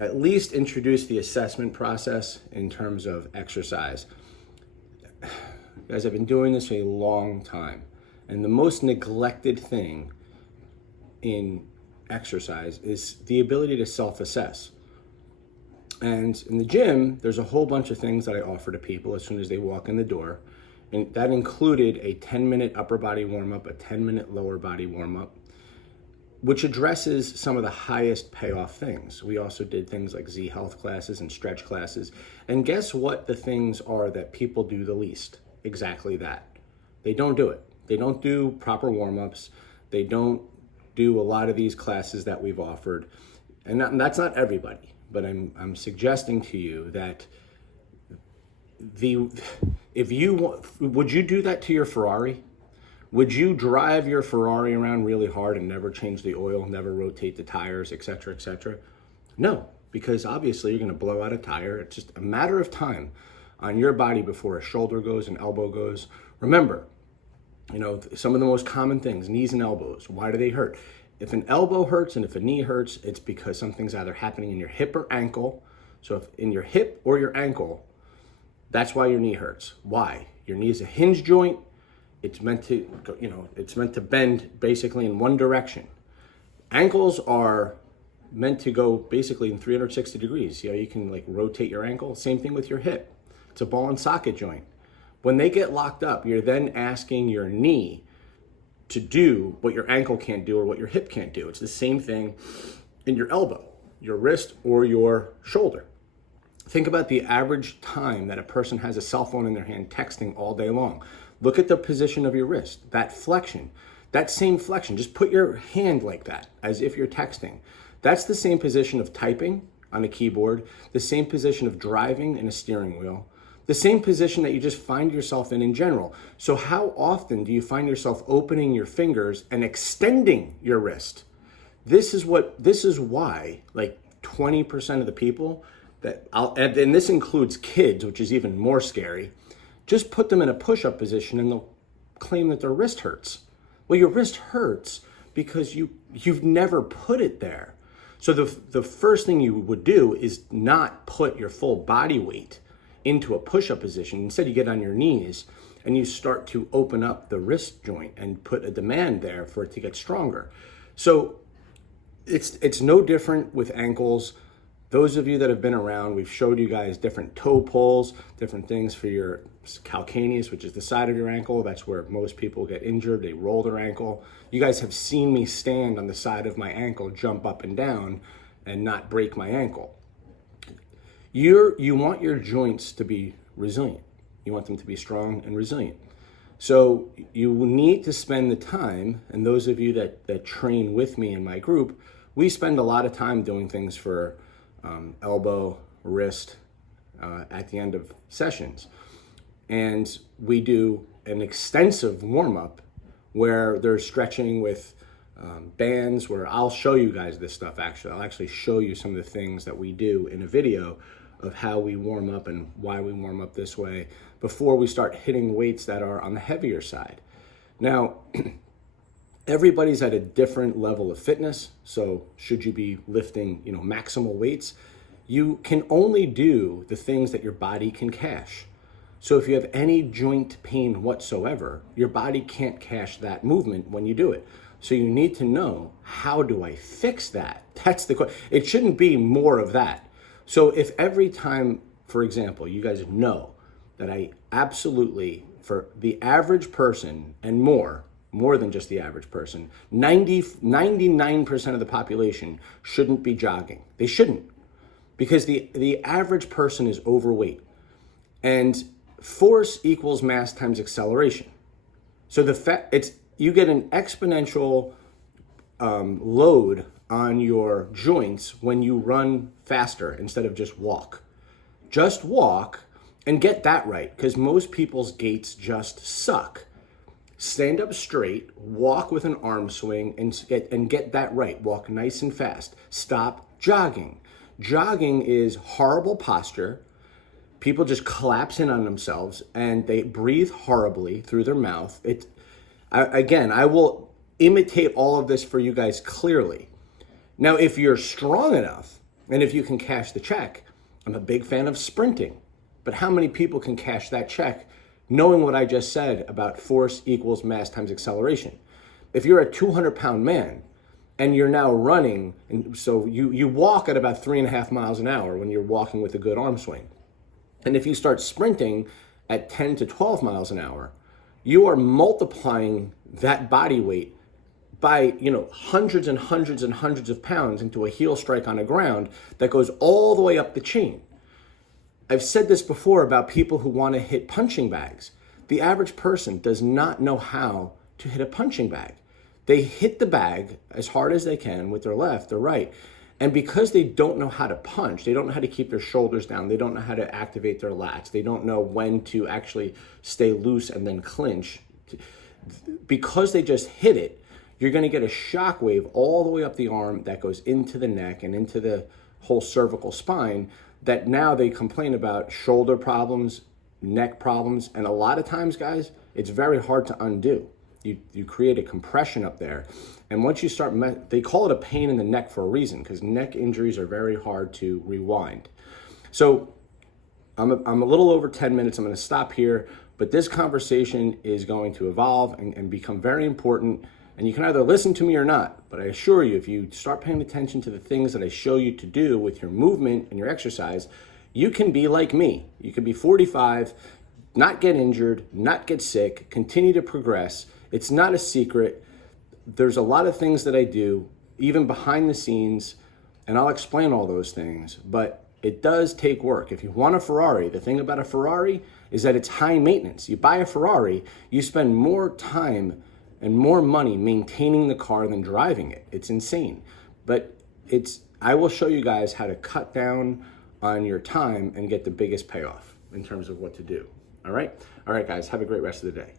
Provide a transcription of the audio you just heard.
at least introduce the assessment process in terms of exercise. Guys, I've been doing this a long time, and the most neglected thing in exercise is the ability to self-assess. And in the gym, there's a whole bunch of things that I offer to people as soon as they walk in the door. And that included a 10-minute upper body warm-up, a 10-minute lower body warm-up, which addresses some of the highest payoff things. We also did things like Z health classes and stretch classes. And guess what the things are that people do the least? Exactly that. They don't do it. They don't do proper warm-ups. They don't do a lot of these classes that we've offered. And that's not everybody, but I'm suggesting to you that would you do that to your Ferrari? Would you drive your Ferrari around really hard and never change the oil, never rotate the tires, et cetera, et cetera? No, because obviously you're going to blow out a tire. It's just a matter of time on your body before a shoulder goes, an elbow goes. Remember, some of the most common things, knees and elbows. Why do they hurt? If an elbow hurts and if a knee hurts, it's because something's either happening in your hip or ankle. So if in your hip or your ankle, that's why your knee hurts. Why? Your knee is a hinge joint. It's meant to, it's meant to bend basically in one direction. Ankles are meant to go basically in 360 degrees. You can like rotate your ankle. Same thing with your hip. It's a ball and socket joint. When they get locked up, you're then asking your knee to do what your ankle can't do or what your hip can't do. It's the same thing in your elbow, your wrist, or your shoulder. Think about the average time that a person has a cell phone in their hand texting all day long. Look at the position of your wrist, that flexion, that same flexion. Just put your hand like that, as if you're texting. That's the same position of typing on a keyboard, the same position of driving in a steering wheel, the same position that you just find yourself in general. So how often do you find yourself opening your fingers and extending your wrist? This is why like 20% of the people and this includes kids, which is even more scary, just put them in a push-up position and they'll claim that their wrist hurts. Well, your wrist hurts because you've never put it there. So the first thing you would do is not put your full body weight into a push-up position. Instead, you get on your knees and you start to open up the wrist joint and put a demand there for it to get stronger. So it's no different with ankles. Those of you that have been around, we've showed you guys different toe pulls, different things for your calcaneus, which is the side of your ankle. That's where most people get injured. They roll their ankle. You guys have seen me stand on the side of my ankle, jump up and down, and not break my ankle. You want your joints to be resilient. You want them to be strong and resilient. So you need to spend the time, and those of you that train with me in my group, we spend a lot of time doing things for elbow, wrist, at the end of sessions. And we do an extensive warm-up where there's stretching with bands, where I'll show you guys this stuff actually. I'll actually show you some of the things that we do in a video of how we warm up and why we warm up this way before we start hitting weights that are on the heavier side. Now, everybody's at a different level of fitness, so should you be lifting, maximal weights, you can only do the things that your body can cache. So if you have any joint pain whatsoever, your body can't cache that movement when you do it. So you need to know, how do I fix that? That's the question. It shouldn't be more of that. So if every time, for example, you guys know that I absolutely, for the average person and more than just the average person, 99% of the population shouldn't be jogging. They shouldn't, because the average person is overweight. And force equals mass times acceleration. So you get an exponential load on your joints when you run faster instead of just walk. Just walk and get that right, because most people's gaits just suck. Stand up straight, walk with an arm swing, and get that right. Walk nice and fast. Stop jogging. Jogging is horrible posture. People just collapse in on themselves and they breathe horribly through their mouth. I will imitate all of this for you guys clearly. Now, if you're strong enough And if you can cash the check, I'm a big fan of sprinting. But how many people can cash that check knowing what I just said about force equals mass times acceleration? If you're a 200-pound man and you're now running, and so you walk at about 3.5 miles an hour when you're walking with a good arm swing. And if you start sprinting at 10 to 12 miles an hour, you are multiplying that body weight by, hundreds and hundreds and hundreds of pounds into a heel strike on the ground that goes all the way up the chain. I've said this before about people who want to hit punching bags. The average person does not know how to hit a punching bag. They hit the bag as hard as they can with their left or right. And because they don't know how to punch, they don't know how to keep their shoulders down, they don't know how to activate their lats, they don't know when to actually stay loose and then clinch. Because they just hit it, you're going to get a shock wave all the way up the arm that goes into the neck and into the whole cervical spine, that now they complain about shoulder problems, neck problems, and a lot of times, guys, it's very hard to undo. You create a compression up there, and once you start, they call it a pain in the neck for a reason, because neck injuries are very hard to rewind. So I'm a little over 10 minutes. I'm going to stop here, but this conversation is going to evolve and become very important. And you can either listen to me or not, but I assure you, if you start paying attention to the things that I show you to do with your movement and your exercise, you can be like me. You can be 45, not get injured, not get sick, continue to progress. It's not a secret. There's a lot of things that I do, even behind the scenes, and I'll explain all those things, but it does take work. If you want a Ferrari, the thing about a Ferrari is that it's high maintenance. You buy a Ferrari, you spend more time and more money maintaining the car than driving it. It's insane. But I will show you guys how to cut down on your time and get the biggest payoff in terms of what to do. All right? All right, guys, have a great rest of the day.